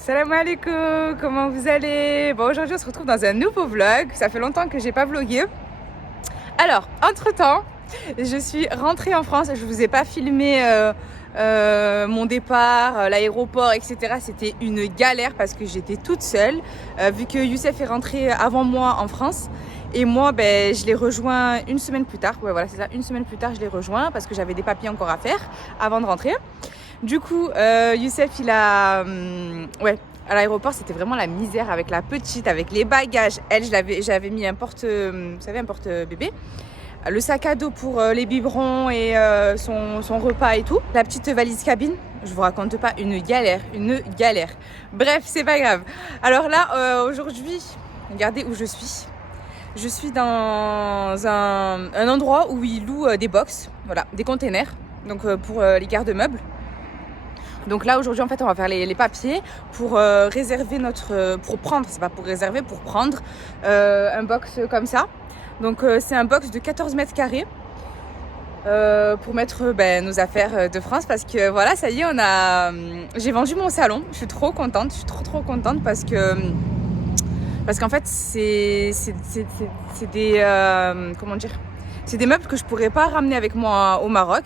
Salam alaikum, comment vous allez? Bon, aujourd'hui on se retrouve dans un nouveau vlog. Ça fait longtemps que j'ai pas vlogué. Alors, entre-temps, je suis rentrée en France. Je vous ai pas filmé mon départ, l'aéroport, etc. C'était une galère parce que j'étais toute seule. Vu que Youssef est rentré avant moi en France. Et moi, je l'ai rejoint une semaine plus tard. Ouais, voilà, c'est ça. Une semaine plus tard, je l'ai rejoint parce que j'avais des papiers encore à faire avant de rentrer. Du coup, Youssef, il a... ouais, à l'aéroport, c'était vraiment la misère avec la petite, avec les bagages. Elle, j'avais mis un vous savez, un porte-bébé. Le sac à dos pour les biberons et son repas et tout. La petite valise cabine, je vous raconte pas, une galère. Bref, c'est pas grave. Alors là, aujourd'hui, regardez où je suis. Je suis dans un endroit où ils louent des box, voilà, des containers, donc pour les garde-meubles. Donc là aujourd'hui en fait on va faire les papiers pour réserver pour prendre, c'est pas pour réserver, pour prendre un box comme ça. Donc c'est un box de 14 mètres carrés pour mettre nos affaires de France parce que voilà, ça y est, j'ai vendu mon salon. Je suis trop contente, trop contente parce qu'en fait c'est des comment dire, c'est des meubles que je pourrais pas ramener avec moi au Maroc,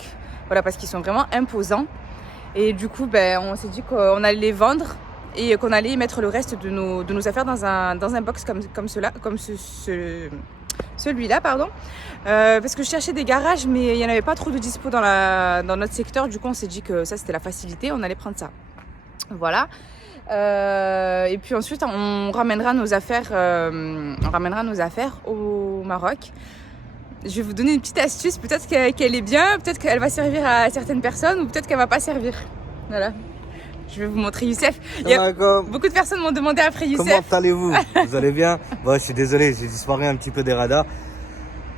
voilà, parce qu'ils sont vraiment imposants. Et du coup, on s'est dit qu'on allait les vendre et qu'on allait mettre le reste de nos affaires dans un box comme celui-là, pardon. Parce que je cherchais des garages, mais il n'y en avait pas trop de dispo dans notre secteur. Du coup, on s'est dit que ça, c'était la facilité. On allait prendre ça. Voilà. Et puis ensuite, on ramènera nos affaires au Maroc. Je vais vous donner une petite astuce, peut-être qu'elle est bien, peut-être qu'elle va servir à certaines personnes ou peut-être qu'elle va pas servir. Voilà. Je vais vous montrer Youssef. Beaucoup de personnes m'ont demandé après Youssef. Comment allez-vous? Vous allez bien? Bon, je suis désolé, j'ai disparu un petit peu des radars.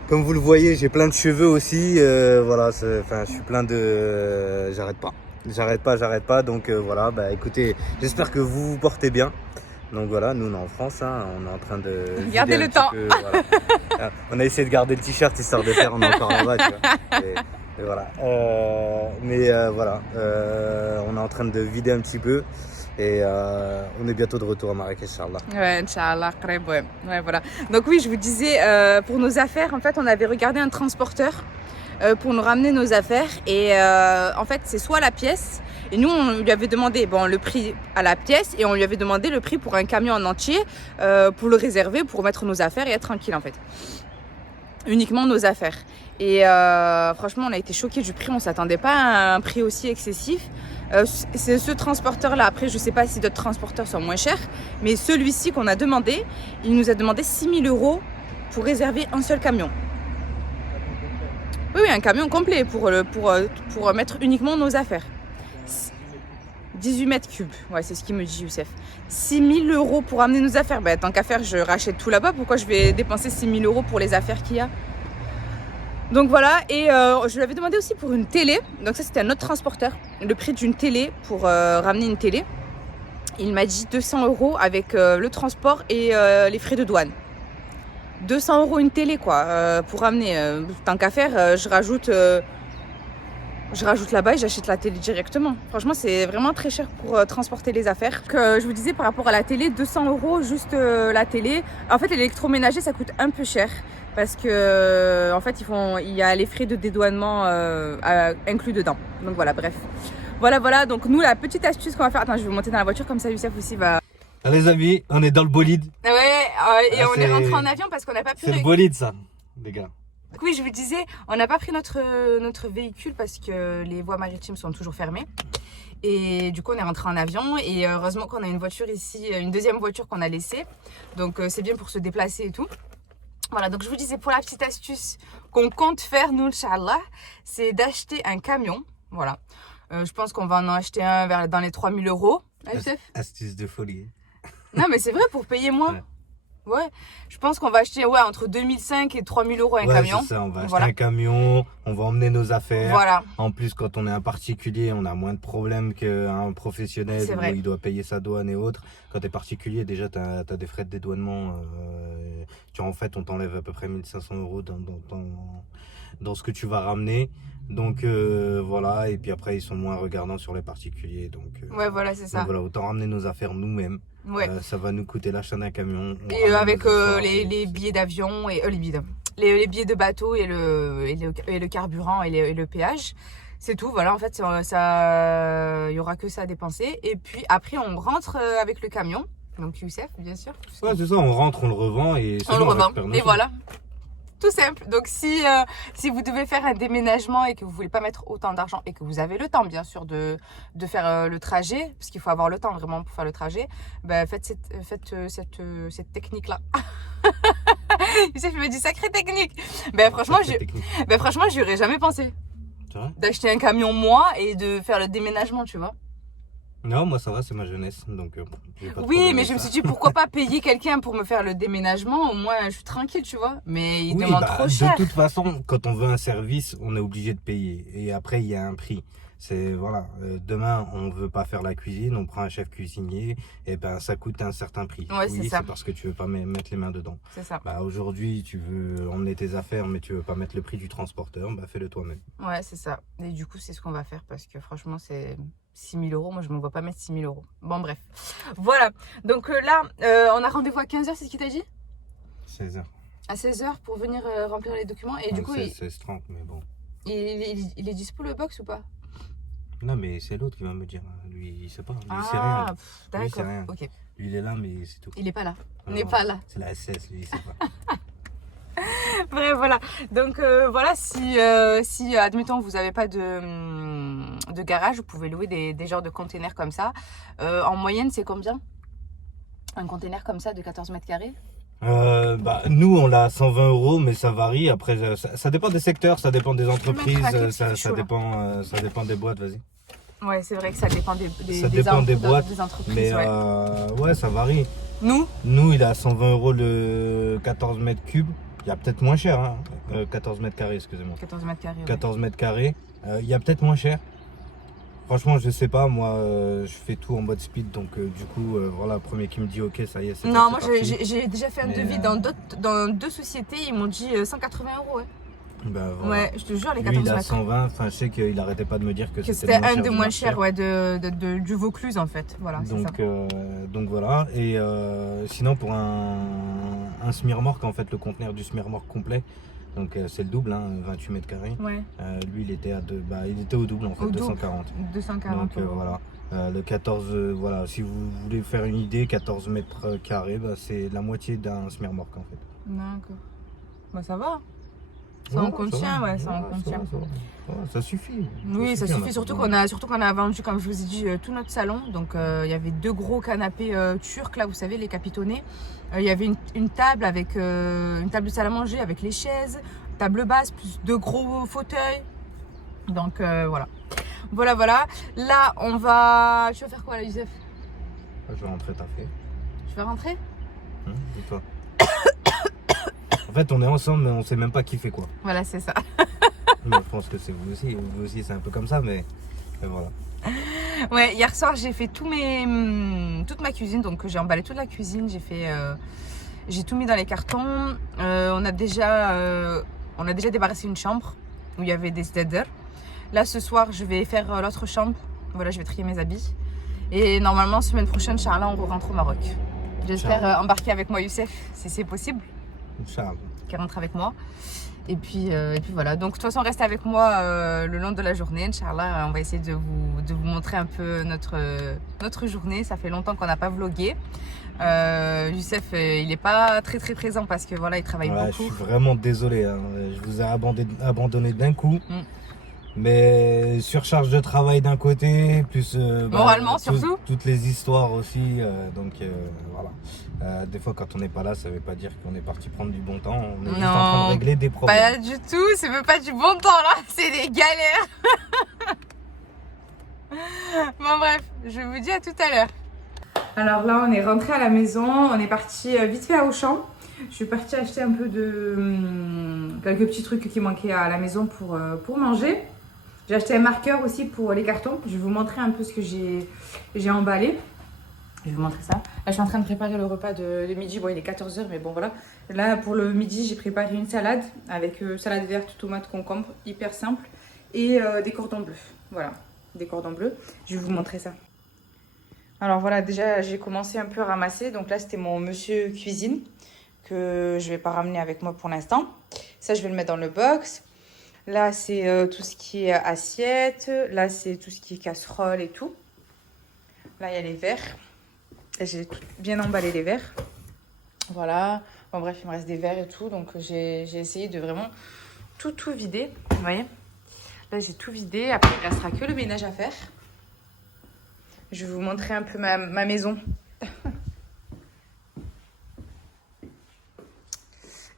Comme vous le voyez, j'ai plein de cheveux aussi. Voilà, je suis plein de... J'arrête pas. Donc voilà, écoutez, j'espère que vous vous portez bien. Donc voilà, nous on est en France, hein, on est en train de... Gardez le temps. Voilà. On a essayé de garder le t-shirt histoire de faire, on est encore en bas, tu vois. Et voilà. Voilà, on est en train de vider un petit peu. Et on est bientôt de retour à Marrakech, Inch'Allah. Ouais, Inch'Allah, ouais, voilà. Donc oui, je vous disais, pour nos affaires, en fait, on avait regardé un transporteur pour nous ramener nos affaires. Et en fait, c'est soit la pièce... Et nous, on lui avait demandé le prix à la pièce et on lui avait demandé le prix pour un camion en entier pour le réserver, pour mettre nos affaires et être tranquille en fait. Uniquement nos affaires. Et franchement, on a été choqués du prix. On ne s'attendait pas à un prix aussi excessif. C'est ce transporteur-là. Après, je ne sais pas si d'autres transporteurs sont moins chers. Mais celui-ci qu'on a demandé, il nous a demandé 6 000 € pour réserver un seul camion. Oui, un camion complet pour mettre uniquement nos affaires. 18 mètres cubes, ouais, c'est ce qu'il me dit Youssef. 6 000 € pour amener nos affaires. Tant qu'à faire, je rachète tout là-bas. Pourquoi je vais dépenser 6 000 € pour les affaires qu'il y a? Donc voilà, et je lui avais demandé aussi pour une télé. Donc ça, c'était un autre transporteur. Le prix d'une télé pour ramener une télé. Il m'a dit 200 € avec le transport et les frais de douane. 200 € une télé, quoi, pour ramener. Tant qu'à faire, je rajoute là-bas et j'achète la télé directement. Franchement, c'est vraiment très cher pour transporter les affaires. Je vous disais par rapport à la télé, 200 € juste la télé. En fait, l'électroménager, ça coûte un peu cher parce que en fait, il y a les frais de dédouanement inclus dedans. Donc voilà, bref. Voilà. Donc nous, la petite astuce qu'on va faire. Attends, je vais monter dans la voiture comme ça, Youssef aussi va. Ah, les amis, on est dans le bolide. Ouais, et on est rentré en avion parce qu'on n'a pas pu. C'est le bolide, ça, les gars. Oui, je vous disais, on n'a pas pris notre véhicule parce que les voies maritimes sont toujours fermées. Et du coup, on est rentré en avion. Et heureusement qu'on a une voiture ici, une deuxième voiture qu'on a laissée. Donc, c'est bien pour se déplacer et tout. Voilà, donc je vous disais, pour la petite astuce qu'on compte faire, nous, Inch'Allah, c'est d'acheter un camion. Voilà. Je pense qu'on va en acheter un dans les 3 000 €. Astuce de folie. Non, mais c'est vrai, pour payer moins. Ouais, je pense qu'on va acheter entre 2005 et 3000 € un camion. C'est ça, on va acheter un camion, on va emmener nos affaires. Voilà. En plus, quand on est un particulier, on a moins de problèmes qu'un professionnel où il doit payer sa douane et autres. Quand tu es particulier, déjà, tu as des frais de dédouanement. En fait, on t'enlève à peu près 1500 euros dans ce que tu vas ramener. Donc voilà, et puis après, ils sont moins regardants sur les particuliers. Donc, Ouais, voilà, c'est ça. donc voilà, autant ramener nos affaires nous-mêmes. Ouais. Ça va nous coûter l'achat d'un camion. On Et ramène avec nos efforts les billets d'avion et les billets de bateau et le carburant et le péage. C'est tout, voilà, en fait, il y aura que ça à dépenser. Et puis après, on rentre avec le camion, donc Youssef, bien sûr. Ouais, c'est ça, on rentre, on le revend et On le bon, revend, récupère nos et sous. voilà. Tout simple. Donc si vous devez faire un déménagement et que vous voulez pas mettre autant d'argent et que vous avez le temps bien sûr de faire le trajet, parce qu'il faut avoir le temps vraiment pour faire le trajet, ben faites cette technique là. Youssef il me dit sacrée technique. Ben franchement Sacrée technique. j'y aurais jamais pensé C'est vrai? d'acheter un camion moi et de faire le déménagement, tu vois. Non, moi ça va, c'est ma jeunesse. Donc, j'ai pas de Oui, problème mais avec je me ça. suis dit pourquoi pas payer quelqu'un pour me faire le déménagement, au moins je suis tranquille, tu vois. Mais il Oui, demande bah, trop cher. de toute façon, quand on veut un service, on est obligé de payer. Et après, il y a un prix. C'est voilà, demain, on veut pas faire la cuisine, on prend un chef cuisinier, et ben ça coûte un certain prix. Ouais, c'est Oui, ça. c'est parce que tu veux pas mettre les mains dedans. C'est ça. Bah aujourd'hui, tu veux emmener tes affaires, mais tu veux pas mettre le prix du transporteur, bah fais-le toi-même. Ouais, c'est ça. Et du coup, c'est ce qu'on va faire parce que franchement, c'est 6 000 euros. Moi, je me vois pas mettre 6 000 euros. Bon, bref. Voilà. Donc là, on a rendez-vous à 15 h, c'est ce qu'il t'a dit? 16h. À 16 h pour venir remplir les documents. Et du coup, 16h30, mais bon. il est dispo le box ou pas? Non, mais c'est l'autre qui va me dire. Lui, il sait pas. Lui, il sait Ah, rien. Lui, il sait d'accord. rien. Ok. Lui, il est là, mais c'est tout. Il est pas là. Il Non, n'est pas là. C'est la SS, lui, il sait pas. Bref, voilà. Donc voilà, si admettons vous n'avez pas de garage, vous pouvez louer des genres de containers comme ça. En moyenne, c'est combien? Un container comme ça de 14 mètres carrés? Bah, nous, on l'a à 120 euros, mais ça varie. Après, ça dépend des secteurs, ça dépend des entreprises, ça dépend des boîtes, vas-y. Ouais, c'est vrai que ça dépend Ça dépend des boîtes, des entreprises. Mais Ouais. ouais, ça varie. Nous, Il est à 120 euros le 14 mètres cubes. Il y a peut-être moins cher, hein. 14 mètres carrés, excusez-moi. 14 mètres carrés. Ouais. 14 mètres carrés. Il y a peut-être moins cher. Franchement, je sais pas. Moi, je fais tout en mode speed. Donc, du coup, voilà, le premier qui me dit OK, ça y est, c'est Non, bon, moi c'est parti. j'ai déjà fait un Mais, devis dans deux sociétés. Ils m'ont dit 180 euros. Ouais. Bah, voilà. Ouais, je te jure, les Lui, 14 il a mètres. 120. Enfin, je sais qu'il arrêtait pas de me dire que C'était un cher des du moins marché. chers, ouais, du Vaucluse en fait. Voilà, c'est ça. Donc voilà. Et sinon, pour un semi-remorque, en fait, le conteneur du semi-remorque complet, donc c'est le double, hein, 28 mètres carrés. Ouais, Lui, il était il était au double en fait, Au double. 240. 240 Donc euros. voilà. Le 14, voilà, si vous voulez faire une idée, 14 mètres carrés, bah, c'est la moitié d'un semi-remorque en fait. D'accord. Bah ça va. Ça Ouais, en contient, va. ouais, ça en Ouais, contient. va. Ouais, ça suffit. Oui, ça on a suffit, pas surtout besoin. qu'on a vendu, comme je vous ai dit, tout notre salon. Donc il y avait 2 gros canapés turcs, là, vous savez, les capitonnés. Il y avait une table avec une table de salle à manger avec les chaises, table basse, plus 2 gros fauteuils. Donc voilà. Voilà. Là, on va. Tu vas faire quoi là, Youssef? Je vais rentrer taffer. Tu vas rentrer? Et toi? En fait, on est ensemble, mais on sait même pas qui fait quoi. Voilà, c'est ça. Mais je pense que c'est vous aussi. Vous aussi, c'est un peu comme ça, mais voilà. Ouais, hier soir, j'ai fait toute ma cuisine. Donc, j'ai emballé toute la cuisine. J'ai tout mis dans les cartons. On a déjà débarrassé une chambre où il y avait des steaders. Là, ce soir, je vais faire l'autre chambre. Voilà, je vais trier mes habits. Et normalement, semaine prochaine, Charla, on rentre au Maroc. J'espère embarquer avec moi Youssef, si c'est possible, Inch'Allah. qui rentre avec moi. Et puis voilà. Donc, de toute façon, restez avec moi le long de la journée. Inch'Allah, on va essayer de vous montrer un peu notre journée. Ça fait longtemps qu'on n'a pas vlogué. Youssef, il n'est pas très très présent parce que voilà, il travaille Ouais, je beaucoup. suis vraiment désolé. Hein. Je vous ai abandonné d'un coup. Mais surcharge de travail d'un côté, plus Moralement, surtout. toutes les histoires aussi. Voilà. Des fois, quand on n'est pas là, ça veut pas dire qu'on est parti prendre du bon temps. On est juste en train de régler des problèmes. Pas du tout, c'est même pas du bon temps là, c'est des galères. Bon bref, je vous dis à tout à l'heure. Alors là, on est rentré à la maison, on est parti vite fait à Auchan. Je suis partie acheter un peu quelques petits trucs qui manquaient à la maison pour manger. J'ai acheté un marqueur aussi pour les cartons. Je vais vous montrer un peu ce que j'ai emballé. Je vais vous montrer ça. Là, je suis en train de préparer le repas de midi. Bon, il est 14h, mais bon, voilà. Là, pour le midi, j'ai préparé une salade avec salade verte, tomate, concombre, hyper simple. Et des cordons bleus. Voilà, des cordons bleus. Je vais vous montrer ça. Alors voilà, déjà, j'ai commencé un peu à ramasser. Donc là, c'était mon monsieur cuisine que je vais pas ramener avec moi pour l'instant. Ça, je vais le mettre dans le box. Là, c'est tout ce qui est assiette. Là, c'est tout ce qui est casserole et tout. Là, il y a les verres. J'ai bien emballé les verres. Voilà. Bon, bref, il me reste des verres et tout. Donc, j'ai essayé de vraiment tout vider. Vous voyez? Là, j'ai tout vidé. Après, il ne restera que le ménage à faire. Je vais vous montrer un peu ma maison.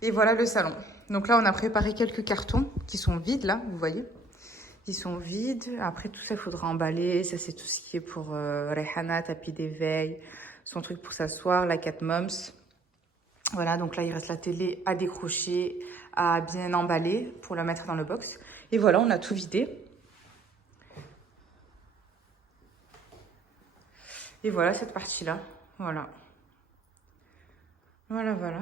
Et voilà le salon. Donc là, on a préparé quelques cartons qui sont vides, là, vous voyez. Ils sont vides. Après, tout ça, il faudra emballer. Ça, c'est tout ce qui est pour Rehana, tapis d'éveil, son truc pour s'asseoir, la Cat Moms. Voilà, donc là, il reste la télé à décrocher, à bien emballer pour la mettre dans le box. Et voilà, on a tout vidé. Et voilà cette partie-là. Voilà. Voilà, voilà.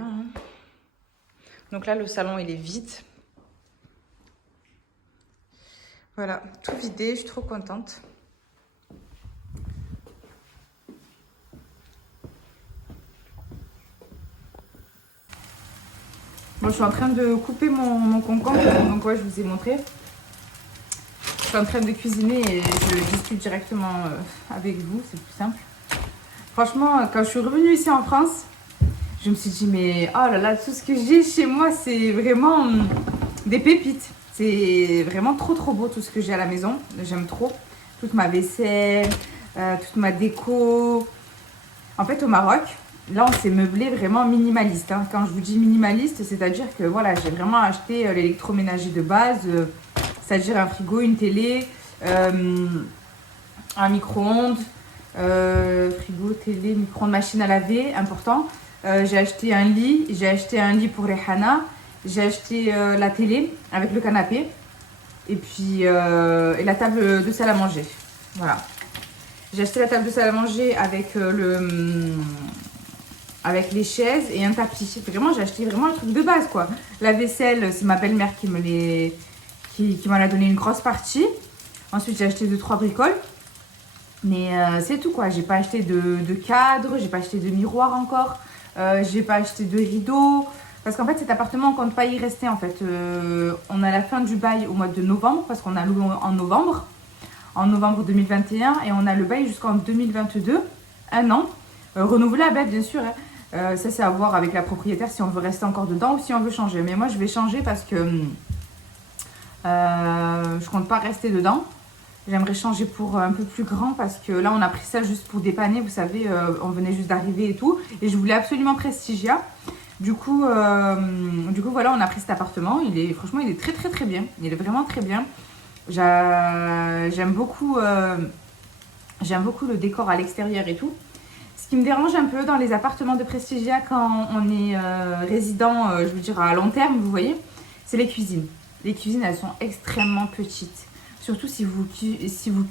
Donc là, le salon, il est vide. Voilà, tout vidé, je suis trop contente. Bon, je suis en train de couper mon concombre, donc ouais, je vous ai montré. Je suis en train de cuisiner et je discute directement avec vous, c'est plus simple. Franchement, quand je suis revenue ici en France, je me suis dit, mais oh là là, tout ce que j'ai chez moi, c'est vraiment des pépites. C'est vraiment trop beau tout ce que j'ai à la maison. J'aime trop. Toute ma vaisselle, toute ma déco. En fait, au Maroc, là, on s'est meublé vraiment minimaliste. Hein. Quand je vous dis minimaliste, c'est-à-dire que voilà, j'ai vraiment acheté l'électroménager de base, c'est-à-dire un frigo, une télé, un micro-ondes, frigo, télé, micro-ondes, machine à laver, important. J'ai acheté un lit pour Rehana. J'ai acheté la télé avec le canapé et puis et la table de salle à manger. Voilà. J'ai acheté la table de salle à manger avec avec les chaises et un tapis. Vraiment, j'ai acheté vraiment le truc de base quoi. La vaisselle, c'est ma belle-mère qui m'en a donné une grosse partie. Ensuite, j'ai acheté 2-3 bricoles. Mais c'est tout quoi. J'ai pas acheté de cadre, j'ai pas acheté de miroir encore. J'ai pas acheté de rideaux. Parce qu'en fait, cet appartement, on compte pas y rester en fait. On a la fin du bail au mois de novembre parce qu'on a loué en novembre 2021 et on a le bail jusqu'en 2022, un an. Renouvelable, bien sûr. Hein. Ça, c'est à voir avec la propriétaire si on veut rester encore dedans ou si on veut changer. Mais moi, je vais changer parce que je compte pas rester dedans. J'aimerais changer pour un peu plus grand parce que là, on a pris ça juste pour dépanner. Vous savez, on venait juste d'arriver et tout. Et je voulais absolument Prestigia. Du coup, voilà, on a pris cet appartement. Franchement, il est très bien. Il est vraiment très bien. J'aime beaucoup le décor à l'extérieur et tout. Ce qui me dérange un peu dans les appartements de Prestigia quand on est résident, je veux dire à long terme, vous voyez, c'est les cuisines. Les cuisines, elles sont extrêmement petites. Surtout si vous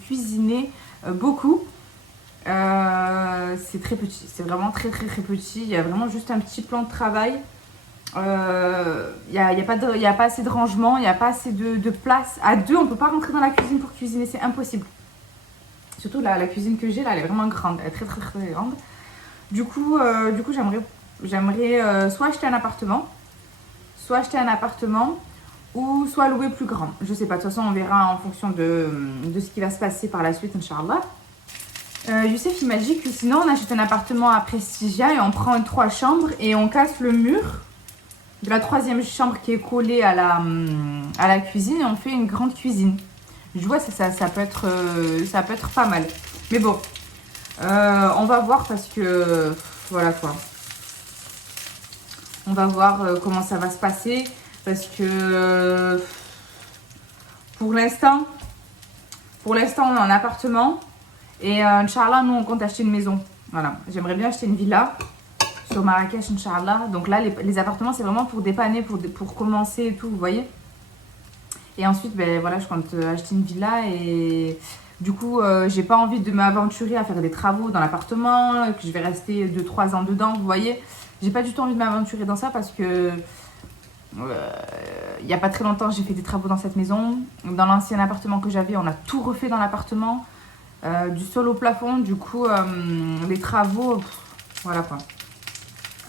cuisinez beaucoup. C'est très petit, c'est vraiment très petit. Il y a vraiment juste un petit plan de travail. Il y a pas assez de rangement, il n'y a pas assez de place. À deux, on ne peut pas rentrer dans la cuisine pour cuisiner, c'est impossible. Surtout la cuisine que j'ai là, elle est vraiment grande, elle est très grande. Du coup, j'aimerais soit acheter un appartement, ou soit louer plus grand. Je sais pas, de toute façon, on verra en fonction de ce qui va se passer par la suite, Inch'Allah. Youssef, il m'a dit que sinon, on achète un appartement à Prestigia et on prend 3 chambres et on casse le mur de la 3e chambre qui est collée à la cuisine et on fait une grande cuisine. Je vois, ça peut être pas mal. Mais bon, on va voir parce que, voilà quoi. On va voir comment ça va se passer parce que pour l'instant, on est en appartement. Et Inch'Allah, nous, on compte acheter une maison. Voilà. J'aimerais bien acheter une villa sur Marrakech, Inch'Allah. Donc là, les appartements, c'est vraiment pour dépanner, pour commencer et tout, vous voyez. Et ensuite, ben voilà, je compte acheter une villa et Du coup, j'ai pas envie de m'aventurer à faire des travaux dans l'appartement, que je vais rester 2-3 ans dedans, vous voyez. J'ai pas du tout envie de m'aventurer dans ça parce que il y a pas très longtemps, j'ai fait des travaux dans cette maison. Dans l'ancien appartement que j'avais, on a tout refait dans l'appartement, du sol au plafond. Du coup, les travaux, voilà quoi.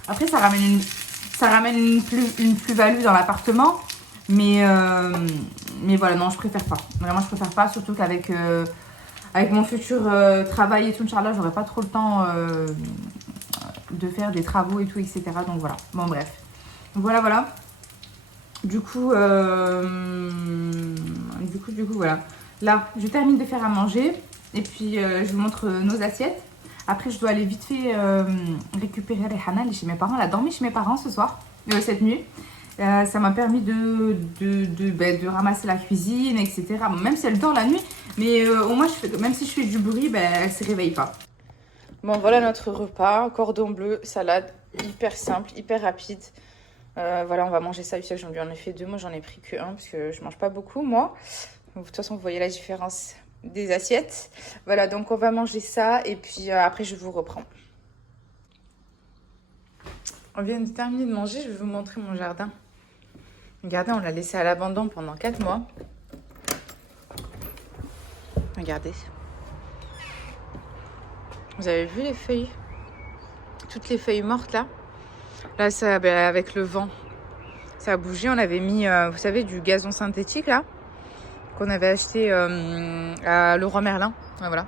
Après, ça ramène une plus-value dans l'appartement, mais voilà, non, je préfère pas. Vraiment, je préfère pas, surtout qu'avec avec mon futur travail et tout, Inch'Allah, j'aurai pas trop le temps de faire des travaux et tout, etc. Donc voilà, bon bref. Voilà. Du coup, voilà. Là, je termine de faire à manger et puis je vous montre nos assiettes. Après, je dois aller vite fait récupérer Rehana, elle est chez mes parents. Elle a dormi chez mes parents ce soir, cette nuit. Ça m'a permis de ramasser la cuisine, etc. Bon, même si elle dort la nuit, mais au moins, même si je fais du bruit, elle ne se réveille pas. Bon, voilà notre repas. Cordon bleu, salade, hyper simple, hyper rapide. Voilà, on va manger ça. J'en lui en ai fait 2, moi j'en ai pris que 1 parce que je mange pas beaucoup, moi. De toute façon, vous voyez la différence des assiettes. Voilà, donc on va manger ça et puis après je vous reprends. On vient de terminer de manger, je vais vous montrer mon jardin. Regardez, on l'a laissé à l'abandon pendant 4 mois. Regardez. Vous avez vu les feuilles? Toutes les feuilles mortes là. Là, ça, avec le vent, ça a bougé. On avait mis, vous savez, du gazon synthétique là, qu'on avait acheté à Leroy Merlin. Ouais, voilà.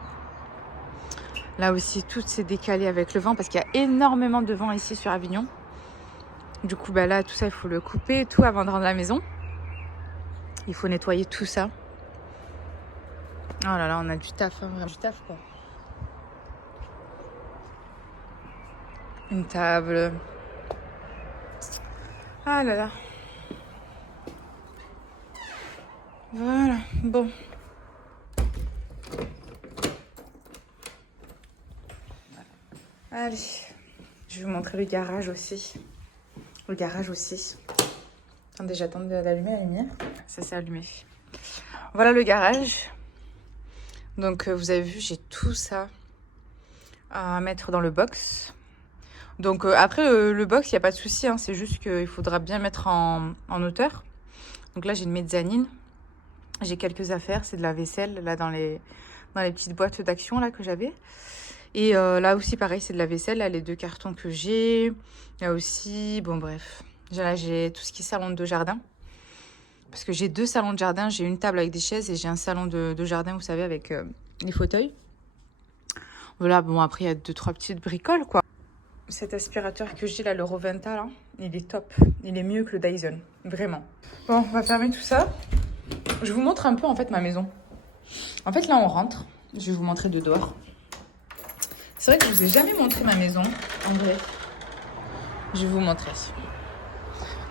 Là aussi, tout s'est décalé avec le vent parce qu'il y a énormément de vent ici sur Avignon. Du coup, là, tout ça, il faut le couper tout avant de rendre à la maison. Il faut nettoyer tout ça. Oh là là, on a du taf, hein, vraiment du taf quoi. Une table. Ah là là. Voilà, bon. Allez, je vais vous montrer le garage aussi. Attendez, j'attends d'allumer la lumière. Ça s'est allumé. Voilà le garage. Donc vous avez vu, j'ai tout ça à mettre dans le box. Donc après le box, il n'y a pas de souci, hein, c'est juste qu'il faudra bien mettre en hauteur. Donc là, j'ai une mezzanine. J'ai quelques affaires, c'est de la vaisselle là dans les petites boîtes d'action là que j'avais. Et là aussi, pareil, c'est de la vaisselle. Là, les 2 cartons que j'ai. Là aussi, bon bref. Là, j'ai tout ce qui est salon de jardin. Parce que j'ai 2 salons de jardin. J'ai une table avec des chaises et j'ai un salon de jardin, vous savez, avec les fauteuils. Voilà, bon, après, il y a 2-3 petites bricoles, quoi. Cet aspirateur que j'ai là, le Roventa, là, il est top. Il est mieux que le Dyson, vraiment. Bon, on va fermer tout ça. Je vous montre un peu, en fait, ma maison. En fait, là, on rentre. Je vais vous montrer de dehors. C'est vrai que je vous ai jamais montré ma maison, en vrai. Je vais vous montrer.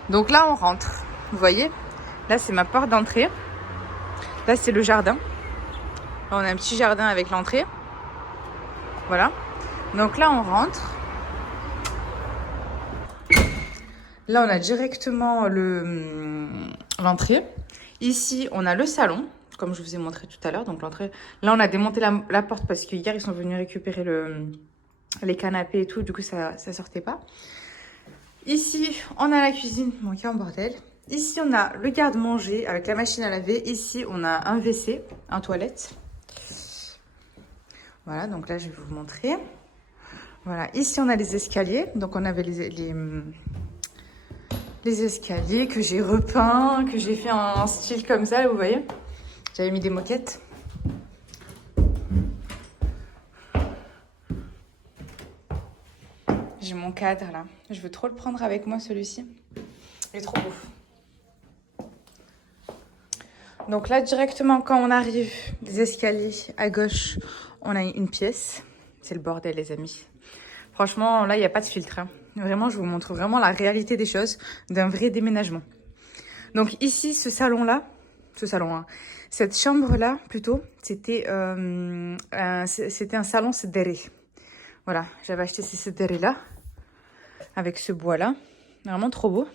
Donc là, on rentre. Vous voyez? Là, c'est ma porte d'entrée. Là, c'est le jardin. Là, on a un petit jardin avec l'entrée. Voilà. Donc là, on rentre. Là, on a directement l'entrée. Ici, on a le salon, comme je vous ai montré tout à l'heure. Donc l'entrée. Là, on a démonté la porte parce qu'hier, ils sont venus récupérer les canapés et tout. Du coup, ça sortait pas. Ici, on a la cuisine. Bon, qui est en bordel. Ici, on a le garde-manger avec la machine à laver. Ici, on a un WC, un toilette. Voilà, donc là, je vais vous montrer. Voilà, ici, on a les escaliers. Donc, on avait les escaliers que j'ai repeints, que j'ai fait en style comme ça, là, vous voyez. J'avais mis des moquettes. J'ai mon cadre, là. Je veux trop le prendre avec moi, celui-ci. Il est trop beau. Donc là, directement, quand on arrive des escaliers à gauche, on a une pièce. C'est le bordel, les amis. Franchement, là, il n'y a pas de filtre. Hein. Vraiment, je vous montre vraiment la réalité des choses d'un vrai déménagement. Donc ici, ce salon-là, cette chambre-là, plutôt, c'était un salon sédéré. Voilà, j'avais acheté ces sédérés-là, avec ce bois-là. Vraiment trop beau.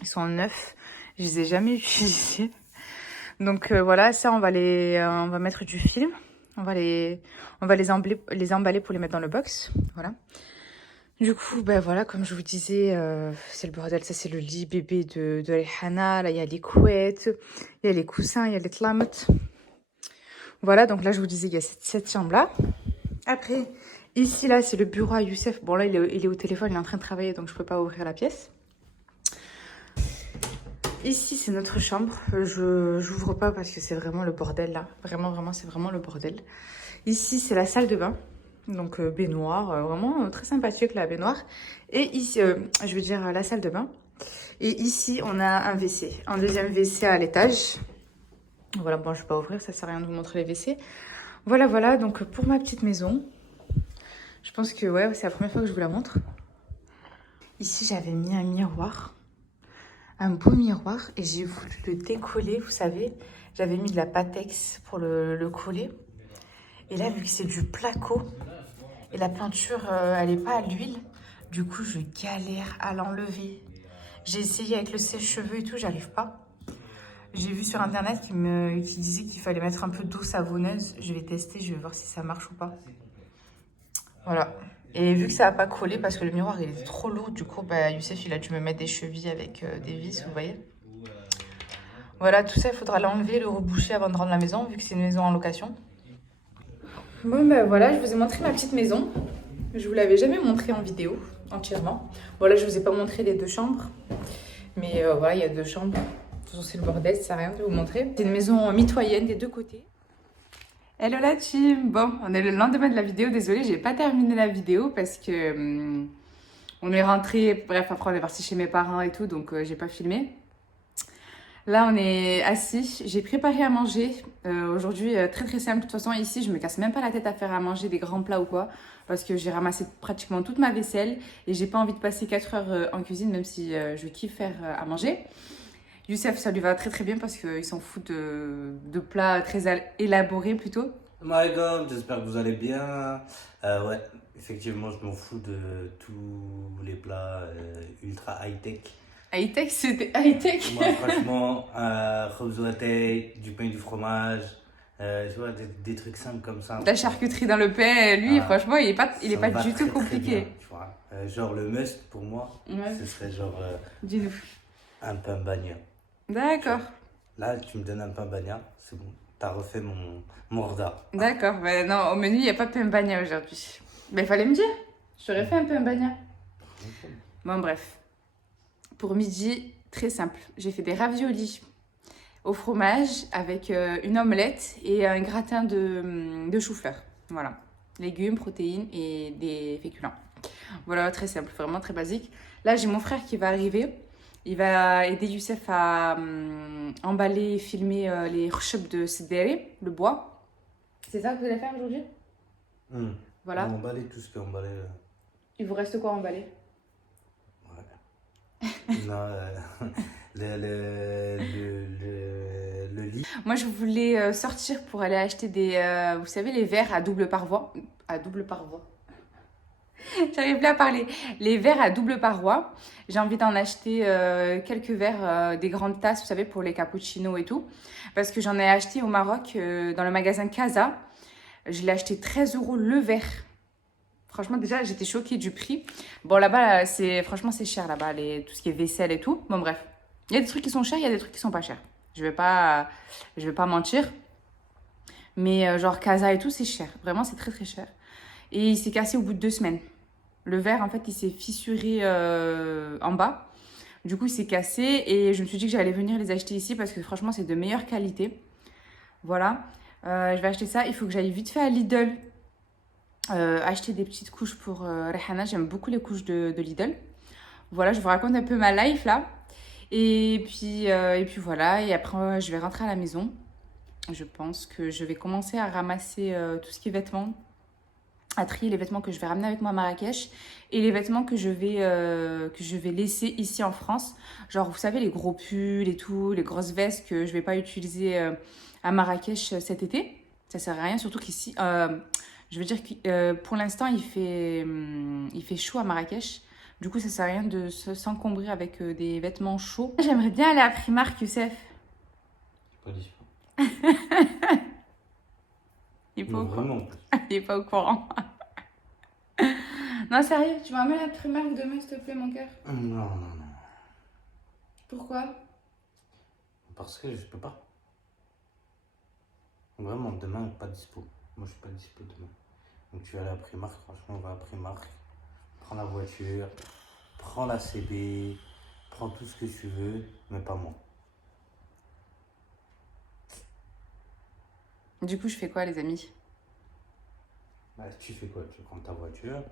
Ils sont neufs. Je les ai jamais utilisés. Donc voilà, ça, on va mettre du film. On va les emballer pour les mettre dans le box. Voilà. Du coup, ben voilà, comme je vous disais, c'est le bordel. Ça, c'est le lit bébé de Rehana. Là, il y a les couettes, il y a les coussins, il y a les tlamottes. Voilà, donc là, je vous disais, il y a cette chambre-là. Après, ici, là, c'est le bureau à Youssef. Bon, là, il est au téléphone, il est en train de travailler, donc je peux pas ouvrir la pièce. Ici, c'est notre chambre. Je n'ouvre pas parce que c'est vraiment le bordel, là. Vraiment, vraiment, c'est vraiment le bordel. Ici, c'est la salle de bain. Donc, baignoire. Vraiment très sympathique, la baignoire. Et ici, je veux dire, la salle de bain. Et ici, on a un WC. Un deuxième WC à l'étage. Voilà, bon, je vais pas ouvrir, ça sert à rien de vous montrer les WC. Voilà, voilà. Donc, pour ma petite maison, je pense que, ouais, c'est la première fois que je vous la montre. Ici, j'avais mis un miroir. Un beau miroir et j'ai voulu le décoller, vous savez. J'avais mis de la Patex pour le coller. Et là, vu que c'est du placo et la peinture, elle n'est pas à l'huile, du coup, je galère à l'enlever. J'ai essayé avec le sèche-cheveux et tout, j'arrive pas. J'ai vu sur internet qui disait qu'il fallait mettre un peu d'eau savonneuse. Je vais tester, je vais voir si ça marche ou pas. Voilà. Et vu que ça n'a pas collé parce que le miroir il est trop lourd, du coup, bah, Youssef il a dû me mettre des chevilles avec des vis, vous voyez. Voilà, tout ça, il faudra l'enlever, le reboucher avant de rendre la maison, vu que c'est une maison en location. Bon, ben voilà, je vous ai montré ma petite maison. Je vous l'avais jamais montré en vidéo, entièrement. Bon, là, je vous ai pas montré les 2 chambres. Mais voilà, il y a 2 chambres. De toute façon, c'est le bordel, ça sert à rien de vous montrer. C'est une maison mitoyenne des 2 côtés. Hello la team. Bon, on est le lendemain de la vidéo. Désolée, j'ai pas terminé la vidéo parce que on est rentré. Bref, après on est parti chez mes parents et tout, donc j'ai pas filmé. Là, on est assis. J'ai préparé à manger. Aujourd'hui, très très simple. De toute façon, ici, je me casse même pas la tête à faire à manger des grands plats ou quoi, parce que j'ai ramassé pratiquement toute ma vaisselle et j'ai pas envie de passer 4 heures en cuisine, même si je kiffe faire à manger. Youssef, ça lui va très très bien parce qu'il s'en fout de plats très élaborés plutôt. Malcolm, j'espère que vous allez bien. Ouais, effectivement, je m'en fous de tous les plats ultra high-tech. High-tech, c'était high-tech. Moi, franchement, khubz watay, du pain et du fromage, tu vois, des trucs simples comme ça. La charcuterie dans le pain, lui, franchement, il est pas du tout très, compliqué. très bien, tu vois. Genre, le must pour moi, Ouais. ce serait genre Dis-nous. un pain bagna. D'accord. Là, tu me donnes un pain bagna, c'est bon. T'as refait mon orda. D'accord. Ben non, au menu, il n'y a pas de pain bagna aujourd'hui. Mais il fallait me dire. Je t'aurais fait un pain bagna. Bon, bref. Pour midi, très simple. J'ai fait des raviolis au fromage avec une omelette et un gratin de chou-fleur. Voilà. Légumes, protéines et des féculents. Voilà, très simple, vraiment très basique. Là, j'ai mon frère qui va arriver. Il va aider Youssef à emballer et filmer les khsheb de Sidere, le bois. C'est ça que vous allez faire aujourd'hui? Voilà. On va emballer tout ce qui est emballé. Il vous reste quoi à emballer? Ouais. Non, le lit. Moi, je voulais sortir pour aller acheter des... vous savez, les verres à double paroi. À double paroi. J'arrive plus à parler. Les verres à double paroi. J'ai envie d'en acheter quelques verres, des grandes tasses, vous savez, pour les cappuccinos et tout. Parce que j'en ai acheté au Maroc, dans le magasin Casa. Je l'ai acheté 13 € le verre. Franchement, déjà, j'étais choquée du prix. Bon, là-bas, franchement, c'est cher, là-bas, tout ce qui est vaisselle et tout. Bon, bref. Il y a des trucs qui sont chers, il y a des trucs qui sont pas chers. Je vais pas mentir. Mais genre, Casa et tout, c'est cher. Vraiment, c'est très, très cher. Et il s'est cassé au bout de 2 semaines. Le verre, en fait, il s'est fissuré en bas. Du coup, il s'est cassé et je me suis dit que j'allais venir les acheter ici parce que franchement, c'est de meilleure qualité. Voilà. Je vais acheter ça. Il faut que j'aille vite fait à Lidl acheter des petites couches pour Rehana. J'aime beaucoup les couches de Lidl. Voilà, je vous raconte un peu ma life là. Et puis voilà. Et après, je vais rentrer à la maison. Je pense que je vais commencer à ramasser tout ce qui est vêtements. À trier les vêtements que je vais ramener avec moi à Marrakech et les vêtements que je vais laisser ici en France. Genre, vous savez, les gros pulls et tout, les grosses vestes que je vais pas utiliser à Marrakech cet été. Ça sert à rien, surtout qu'ici, je veux dire que pour l'instant, il fait chaud à Marrakech. Du coup, ça sert à rien de s'encombrer avec des vêtements chauds. J'aimerais bien aller à Primark, Youssef. Pas différent. Il est pas Non, au courant. vraiment. Il est pas au courant. Non, sérieux, tu m'emmènes à la primaire demain, s'il te plaît, mon cœur? Non, non, non. Pourquoi? Parce que je peux pas. Vraiment, demain, pas dispo. Moi, je suis pas dispo demain. Donc, tu vas aller à Primark. Franchement, on va à Primark. Prends la voiture. Prends la CB. Prends tout ce que tu veux. Mais pas moi. Du coup, je fais quoi, les amis? Bah, tu fais quoi? Tu prends ta voiture.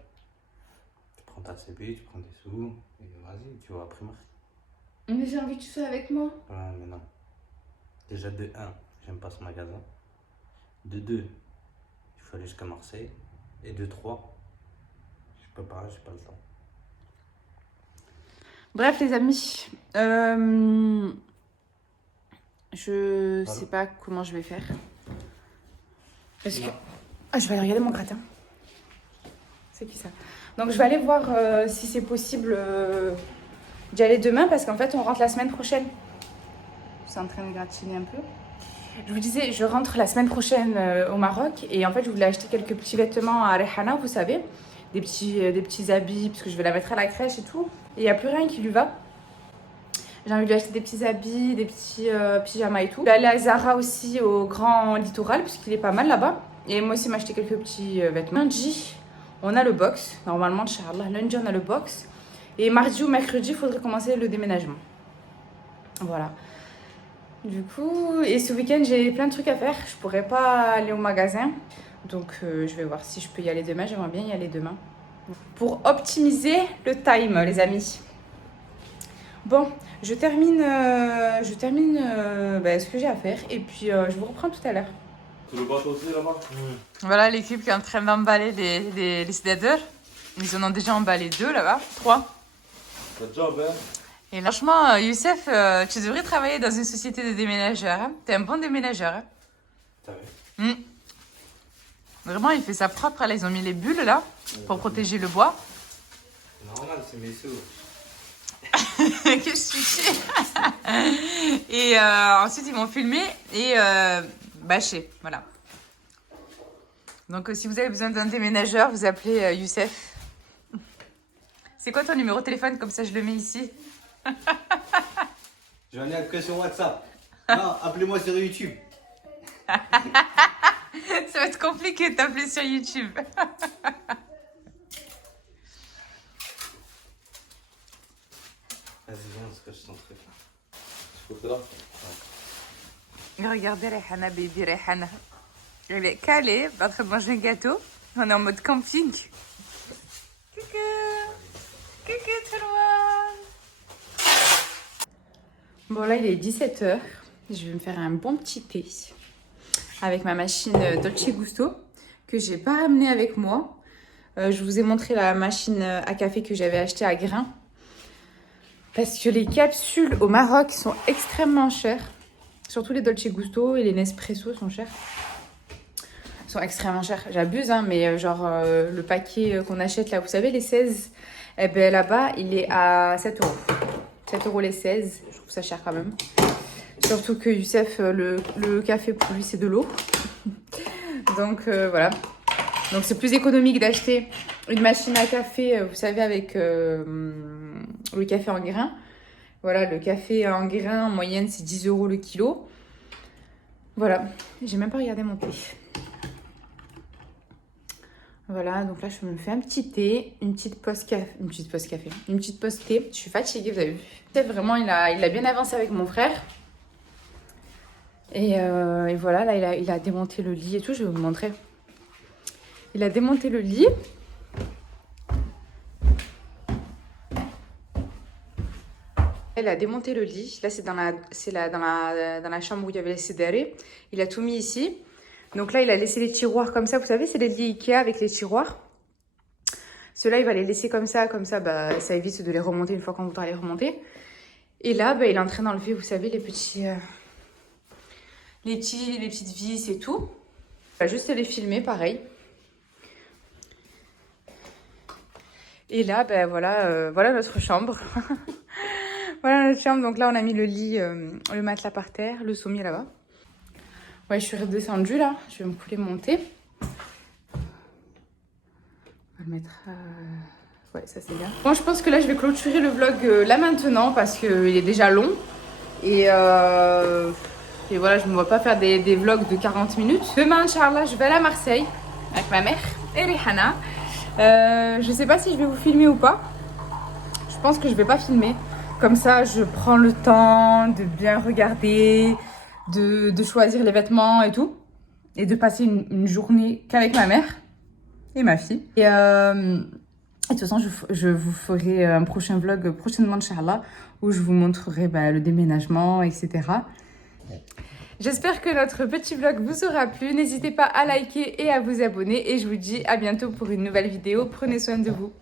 Tu prends ta CB. Tu prends des sous. Et vas-y, tu vas à Primark. Mais j'ai envie que tu sois avec moi. Ouais, mais non. Déjà, de 1, j'aime pas ce magasin. De 2, il faut aller jusqu'à Marseille. Et de 3, je peux pas, j'ai pas le temps. Bref, les amis, je sais pas comment je vais faire. Parce que... Ah, je vais aller regarder mon gratin. C'est qui ça? Donc, je vais aller voir si c'est possible d'y aller demain parce qu'en fait, on rentre la semaine prochaine. Je suis en train de gratiner un peu. Je vous disais, je rentre la semaine prochaine au Maroc et en fait, je voulais acheter quelques petits vêtements à Rehana, vous savez, des petits habits parce que je vais la mettre à la crèche et tout. Et il n'y a plus rien qui lui va. J'ai envie de lui acheter des petits habits, des petits pyjamas et tout. Je vais aller à Zara aussi au Grand Littoral puisqu'il est pas mal là-bas. Et moi aussi m'acheter quelques petits vêtements. Lundi, on a le box. Normalement, Inch'Allah, lundi on a le box. Et mardi ou mercredi, il faudrait commencer le déménagement. Voilà. Du coup, et ce week-end, j'ai plein de trucs à faire. Je pourrais pas aller au magasin. Donc, je vais voir si je peux y aller demain. J'aimerais bien y aller demain. Pour optimiser le time, les amis. Bon, je termine ce que j'ai à faire. Et puis, je vous reprends tout à l'heure. Tu le bateau aussi là-bas? Voilà l'équipe qui est en train d'emballer les sliders. Ils en ont déjà emballé 2 là-bas. 3. C'est le job, hein? Et franchement, Youssef, tu devrais travailler dans une société de déménageurs. Hein. T'es un bon déménageur. Hein. T'as vu? Vraiment, il fait ça propre. Là, ils ont mis les bulles là pour protéger le bois. C'est normal, c'est mes sous. Qu'est-ce que tu fais? Et ensuite, ils m'ont filmé et bâché. Voilà. Donc, si vous avez besoin d'un déménageur, vous appelez Youssef. C'est quoi ton numéro de téléphone? Comme ça, je le mets ici. J'en ai que sur WhatsApp. Non, appelez-moi sur YouTube. Ça va être compliqué de t'appeler sur YouTube. Vas-y, viens, on se cache ton truc là. Tu fais là? Regardez Rehana, baby Rehana. Elle est calée, en train de manger un gâteau. On est en mode camping. Coucou. Coucou tout le monde. Bon, là, il est 17h. Je vais me faire un bon petit thé avec ma machine Dolce Gusto que j'ai pas ramenée avec moi. Je vous ai montré la machine à café que j'avais achetée à Grain. Parce que les capsules au Maroc sont extrêmement chères. Surtout les Dolce Gusto et les Nespresso sont chers. Ils sont extrêmement chers. J'abuse, hein, mais genre le paquet qu'on achète là, vous savez, les 16, eh ben là-bas, il est à 7 euros. 7 euros les 16. Je trouve ça cher quand même. Surtout que Youssef, le café pour lui, c'est de l'eau. Donc voilà. Donc c'est plus économique d'acheter une machine à café, vous savez, avec le café en grains. Voilà, le café en grains, en moyenne, c'est 10 euros le kilo. Voilà, j'ai même pas regardé mon thé. Voilà, donc là, je me fais un petit thé, une petite pause café, une petite pause thé. Je suis fatiguée, vous avez vu. Vraiment, il a bien avancé avec mon frère. Et voilà, là, il a démonté le lit et tout, je vais vous montrer. Il a démonté le lit. Il a démonté le lit. Là, c'est dans la chambre où il y avait les sédérés. Il a tout mis ici. Donc là, il a laissé les tiroirs comme ça. Vous savez, c'est les lits Ikea avec les tiroirs. Ceux-là, il va les laisser comme ça. Comme ça, bah, ça évite de les remonter une fois qu'on voudra les remonter. Et là, bah, il est en train d'enlever, vous savez, les petites vis et tout. Il va juste les filmer, pareil. Et là, ben voilà, voilà notre chambre. Voilà notre chambre. Donc là, on a mis le lit, le matelas par terre, le sommier là-bas. Ouais, je suis redescendue là. Je vais me couler mon thé. mettre... Ouais, ça c'est bien. Bon, je pense que là, je vais clôturer le vlog là maintenant parce qu'il est déjà long. Et voilà, je ne me vois pas faire des vlogs de 40 minutes. Demain, Inch'Allah, je vais aller à Marseille avec ma mère et Rihana. Je sais pas si je vais vous filmer ou pas. Je pense que je vais pas filmer. Comme ça, je prends le temps de bien regarder, de choisir les vêtements et tout. Et de passer une journée qu'avec ma mère et ma fille. Et de toute façon, je vous ferai un prochain vlog prochainement, Inch'Allah, où je vous montrerai le déménagement, etc. J'espère que notre petit vlog vous aura plu. N'hésitez pas à liker et à vous abonner. Et je vous dis à bientôt pour une nouvelle vidéo. Prenez soin de vous.